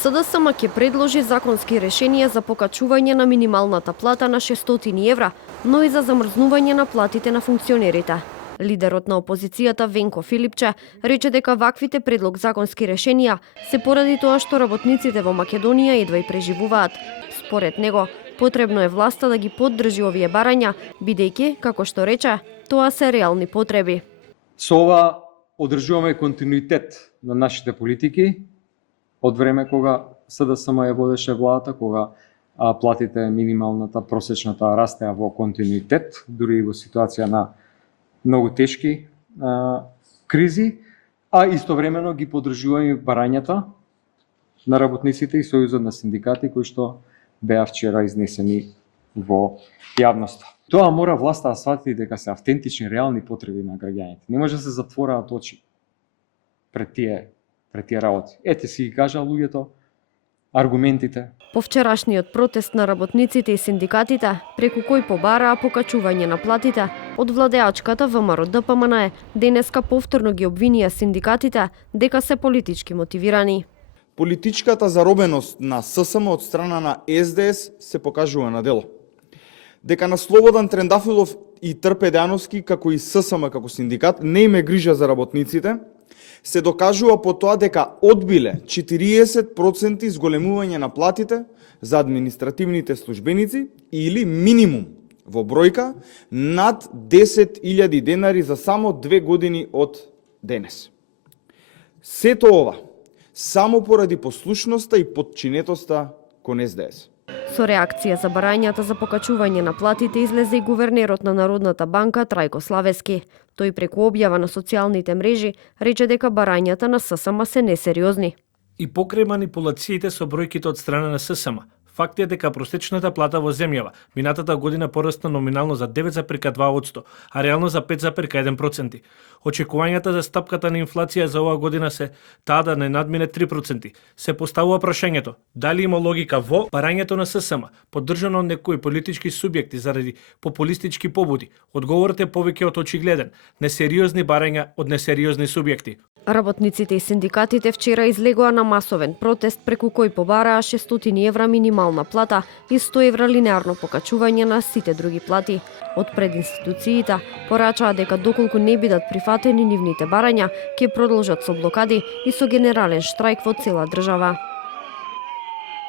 СДСМ ќе предложи законски решенија за покачување на минималната плата на 600 евра, но и за замрзнување на платите на функционерите. Лидерот на опозицијата Венко Филипче рече дека ваквите предлог законски решенија се поради тоа што работниците во Македонија едва и преживуваат. Според него, потребно е власта да ги поддржи овие барања, бидејќи, како што рече, тоа се реални потреби. Со ова одржуваме континуитет на нашите политики од време кога СДСМ ја водеше владата, кога платите минималната, просечната растеа во континуитет, дури и во ситуација на многу тешки кризи, а истовремено ги поддржуваме барањата на работниците и Сојузот на синдикати кои што беа вчера изнесени во јавноста. Тоа мора власта да свати дека се автентични, реални потреби на граѓаните. Не може да се затвораат очи пред тие работи. Ете си ги кажа луѓето аргументите. По вчерашниот протест на работниците и синдикатите, преку кој побараа покачување на платите, од владеачката ВМРО-ДПМН денеска повторно ги обвинија синдикатите дека се политички мотивирани. Политичката заробеност на ССМ од страна на СДС се покажува на дело. Дека на Слободан Трендафилов и Трпе Деановски, како и ССМ како синдикат, не име грижа за работниците, се докажува по тоа дека одбиле 40% зголемување на платите за административните службеници или минимум во бројка над 10.000 денари за само 2 години од денес. Сето ова само поради послушноста и подчинетоста кон СДС. Со реакција за барањата за покачување на платите излезе и гувернерот на Народната банка Трајко Славески. Тој преку објава на социјалните мрежи рече дека барањата на ССМ се несериозни. И покрај манипулациите со бројките од страна на ССМ, факт е дека просечната плата во земјава минатата година порасна номинално за 9,2%, а реално за 5,1%. Очекувањата за стапката на инфлација за оваа година се таа да не надмине 3%. Се поставува прашањето, дали има логика во барањето на ССМ, поддржано од некои политички субјекти заради популистички побуди. Одговорот е повеќе од очигледен, несериозни барања од несериозни субјекти. Работниците и синдикатите вчера излегоа на масовен протест преку кој побараа 600 евра минимална плата и 100 евра линеарно покачување на сите други плати. Од пред институциите порачаа дека доколку не бидат прифатени нивните барања, ќе продолжат со блокади и со генерален штрајк во цела држава.